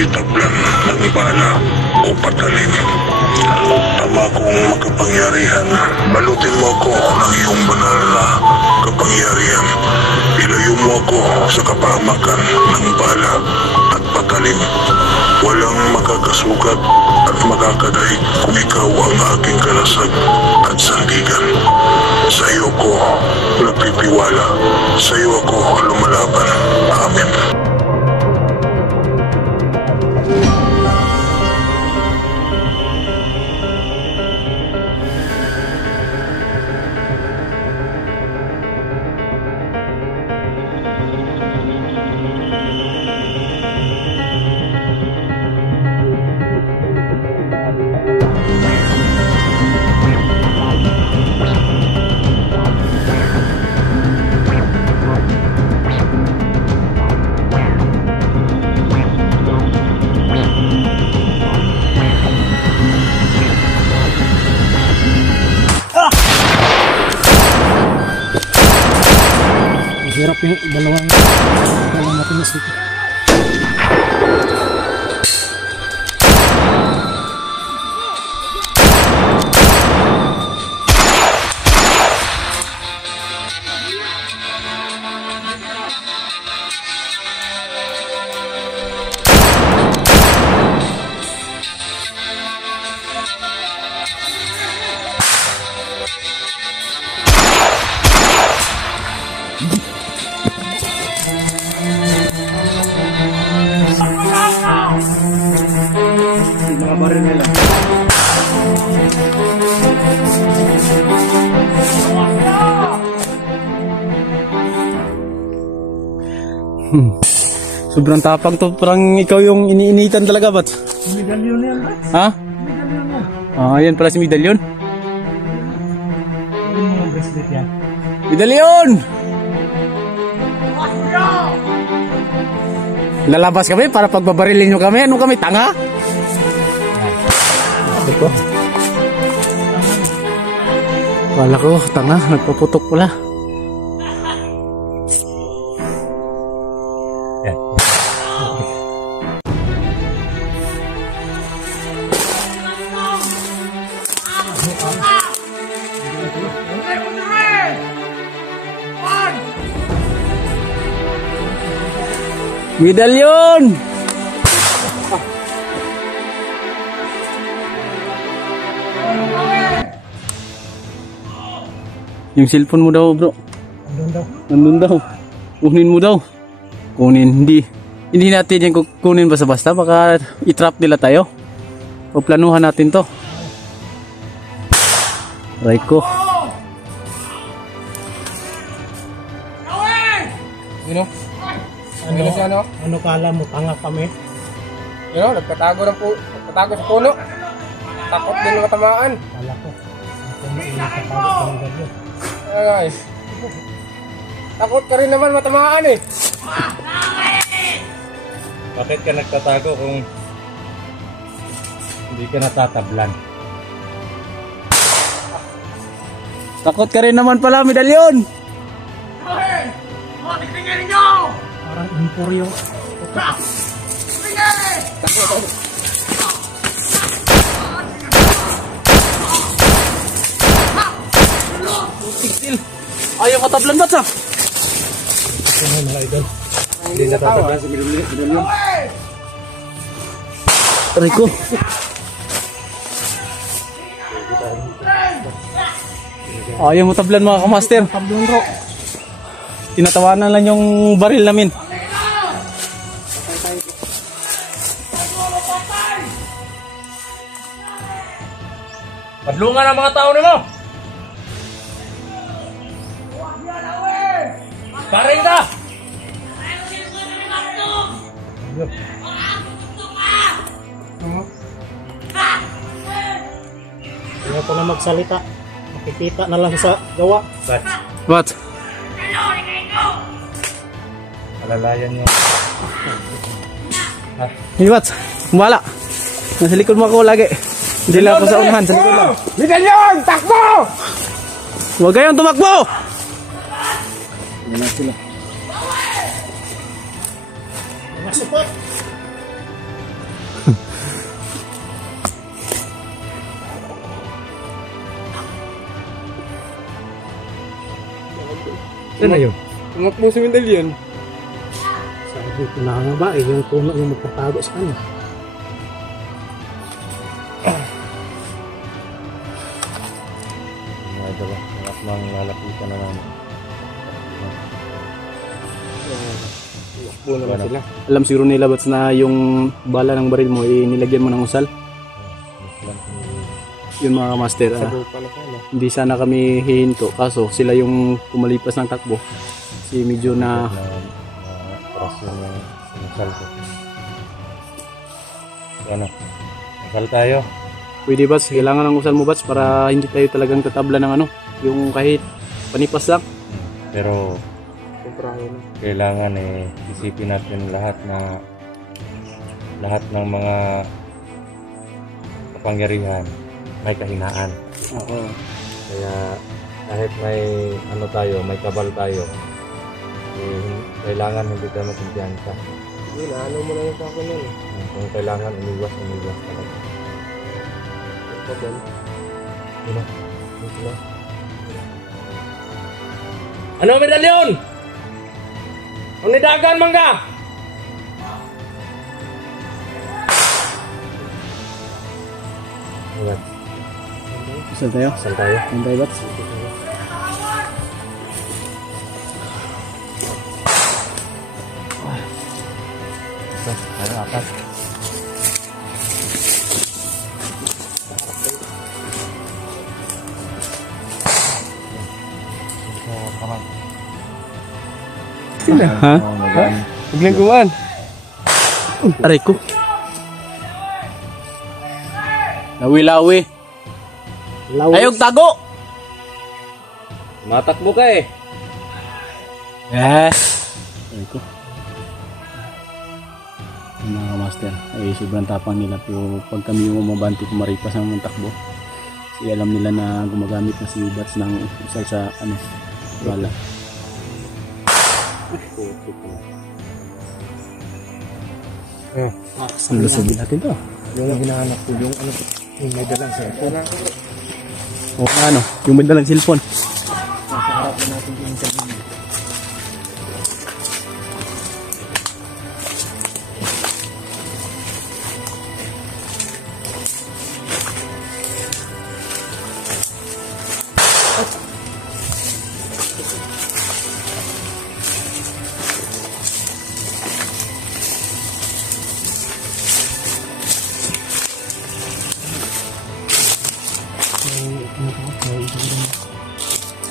itablan ng bala o patalim. Ama kong makapangyarihan, balutin mo ako ng iyong banal na kapangyarihan. Ilayo mo ako sa kapahamakan ng bala at patalim. Walang makakasugat at makakadaig kung ikaw ang aking kalasag at sandigan. Sa iyo ko nagtitiwala, sa iyo ako lumalaban. Amen. Hirap yung dalawang matinis dito. Mga baril nila. Sobrang tapang to, parang ikaw yung iniinitan talaga, Bat? Medalyon yan, Bat. Ha? Medalyon yan. Ah, yan pala si Medalyon. Ano yung bracelet yan? Medalyon! Lalabas kami para pagbabarilin nyo kami. Ano kami, tanga? Ito. Wala ko, tanga. Nagpaputok pala. Yan. Medalyon! Yung cellphone mo daw, bro. Nandun daw. Kunin mo daw. Kunin. Hindi natin yung kunin basta-basta. Baka i-trap nila tayo. O planuhan natin to. Right ko. You know? Ano kala mo? Tanga kami? You know, nagpatago sa puno. Takot din ng matamaan. Kala ko. Guys. Takot ka rin naman matamaan eh. Bakit ka nagtatago kung hindi ka natatablan? Takot ka rin naman pala, Medalyon! Parang impuryo. Ayaw katablan ba sa? Hindi natatablan si Medalyon. Rico. Ayaw mo tablan mga kamaster. Tablong bro. Tinatawanan lang yung baril namin. Padlungan ang mga tao nila! Paring ka! Hindi ko na magsalita. Makikita na lang sa gawa. What? Alalayan niyo. Hey, what? Kumala. Nasa likod mo ako lagi. Hindi lang ako sa unahan. Sa likod lang. Medalyon! Takbo! Huwag kayong tumakbo! Yan na sila. Masipot! Saan na yun? Tumakbo si Medallion. Sabi ko na nga ba, yung puno yung magtatago sa kanya. Mga idol, lahat ng lalapitan na namin. Tumakbo naman sila. Alam siguro nila Bats na yung bala ng baril mo nilagyan mo ng usal. Yun mga master, Sabaw pa na sana. hindi sana kami hihinto kaso sila yung kumalipas ng takbo. Si medyo na Oras yung inasal ko. Ano? Inasal tayo. pwede Bats, kailangan ng usal mo Bats para hindi tayo talagang tatabla ng ano, yung kahit panipas lang. Pero Komprahe na. kailangan isipin natin lahat ng mga kapangyarihan may kahinaan. Oo. Kaya kahit may ano tayo, may kabal tayo, kailangan hindi tayo magkumpiyansa. Hindi na, ano mo na yung sa akin yun. Kung kailangan umiwas talaga. Yung pa doon. Ano medalyon? Ang nidagan mangga! Usal tayo? Saan tayo? Hintay Bats? Tayo atas. Ha? Biglang kumaan. Aray ko. Lawi-lawi. Ayog tago! Matakbo ka eh. Yes! Aray ko. Yung mga master, ay sobrang tapang nila pero pag kami yung umabante kumaripas ang takbo, kasi alam nila na gumagamit na si Bats ng usal sa ano, bala. Lusogin natin to. Yung hinahanap ko, yung ano, yung may dalang cellphone. O ano, yung may dalang cellphone. Nasa harap na natin yung interview.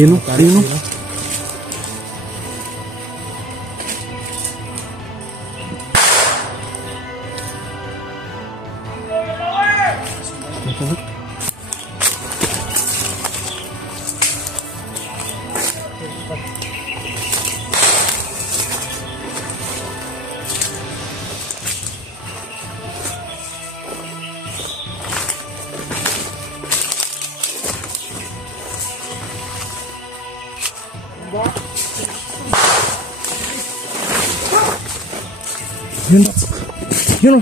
Yun o, yun o. Yun. Yun.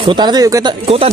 Ikutan natin, ikutan.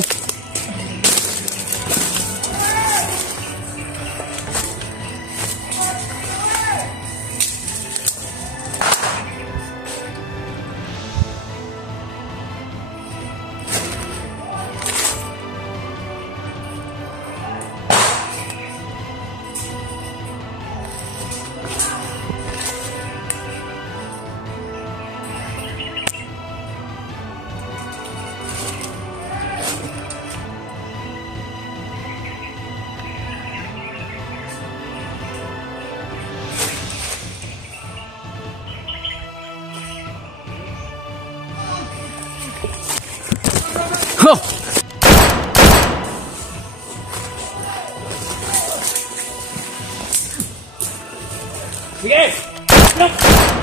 Sige!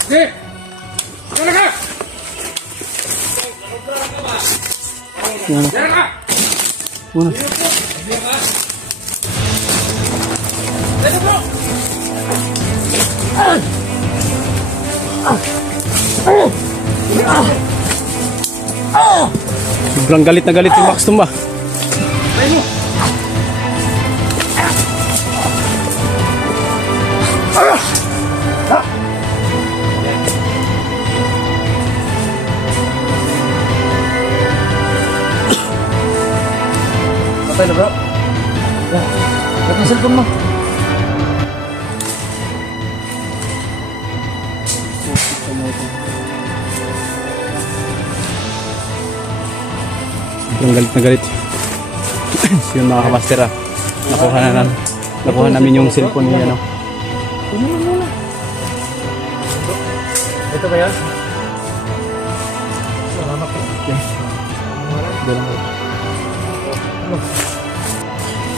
Sige! Ano ka? Yan. Ano ka? Una. Ano bro? Sobrang galit na galit si Max Tumba. Patay na bro. Ba't ang cellphone mo? Sobrang galit na galit. Yung mga kamaster ah. Nakuha namin yung cellphone niya no. Ito ba yan?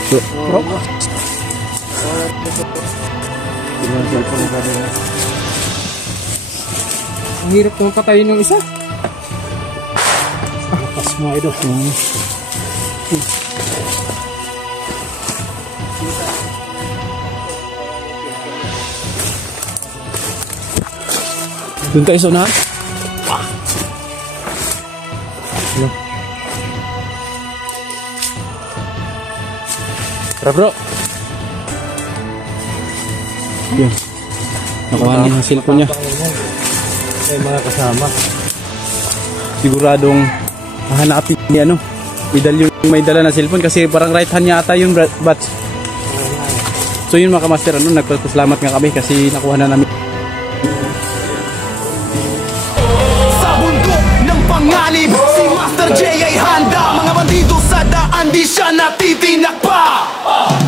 Bro. Ang hirap naman patayin ng isa. Lakas mo ito. Doon tayo sa unahan. Tara bro. Yun. Nakuha niya yung cellphone niya. May mga kasama. Siguradong hahanapin niya ano. Idal yung may dala na cellphone kasi parang right hand niya ata yung batch. So yun mga kamaster, ano, nagpasalamat nga kami kasi nakuha na namin. Sa bundok ng panganib, si Master J ay handa. Mga bandido sa daan, di siya natitinakpa.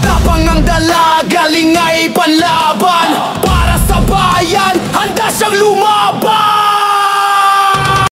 Tapang ang dala, galing ay panlaban. Para sa bayan, handa siyang lumaban.